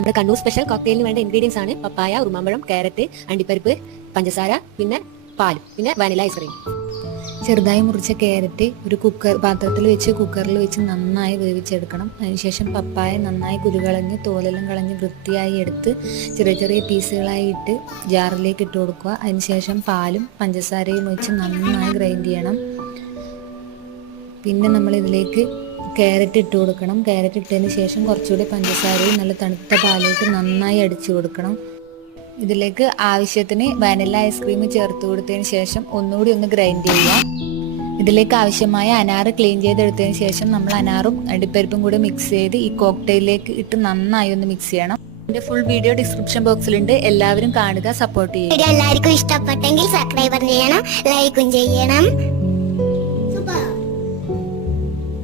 നമ്മുടെ കണ്ണൂർ സ്പെഷ്യൽ കോക്ടെയിലിന് വേണ്ട ഇൻഗ്രീഡിയൻസ് ആണ് പപ്പായ, ഉറുമാമ്പഴം, കാരറ്റ്, അണ്ടിപ്പരിപ്പ്, പഞ്ചസാര, പിന്നെ പാൽ, പിന്നെ വാനില ഐസ്ക്രീം. ചെറുതായി മുറിച്ച ക്യാരറ്റ് ഒരു പാത്രത്തിൽ വെച്ച് കുക്കറിൽ വെച്ച് നന്നായി വേവിച്ചെടുക്കണം. അതിനുശേഷം പപ്പായ നന്നായി കുരുകളഞ്ഞ് തോലെല്ലാം കളഞ്ഞ് വൃത്തിയായി എടുത്ത് ചെറിയ ചെറിയ പീസുകളായി ഇട്ട് ജാറിലേക്ക് ഇട്ട് കൊടുക്കുക. അതിനുശേഷം പാലും പഞ്ചസാരയും ഒഴിച്ച് നന്നായി ഗ്രൈൻഡ് ചെയ്യണം. പിന്നെ നമ്മൾ ഇതിലേക്ക് ക്യാരറ്റ് ഇട്ട് കൊടുക്കണം. ക്യാരറ്റ് ഇട്ടതിന് ശേഷം കുറച്ചുകൂടി പഞ്ചസാരയും നല്ല തണുത്ത പാലിട്ട് നന്നായി അടിച്ചു കൊടുക്കണം. ഇതിലേക്ക് ആവശ്യത്തിന് വാനില ഐസ്ക്രീം ചേർത്ത് കൊടുത്തതിന് ശേഷം ഒന്നുകൂടി ഒന്ന് ഗ്രൈൻഡ് ചെയ്യുക. ഇതിലേക്ക് ആവശ്യമായ അനാറ് ക്ലീൻ ചെയ്തെടുത്തതിന് ശേഷം നമ്മൾ അനാറും അണ്ടിപ്പരിപ്പും കൂടി മിക്സ് ചെയ്ത് ഈ കോക്ടെയിലേക്ക് ഇട്ട് നന്നായി ഒന്ന് മിക്സ് ചെയ്യണം. ഇതിന്റെ ഫുൾ വീഡിയോ ഡിസ്ക്രിപ്ഷൻ ബോക്സിലുണ്ട്. എല്ലാവരും കാണുക, സപ്പോർട്ട് ചെയ്യുക. എല്ലാവർക്കും ഇഷ്ടപ്പെട്ടെങ്കിൽ സബ്സ്ക്രൈബ് ചെയ്യണം, ലൈക്കും ചെയ്യണം.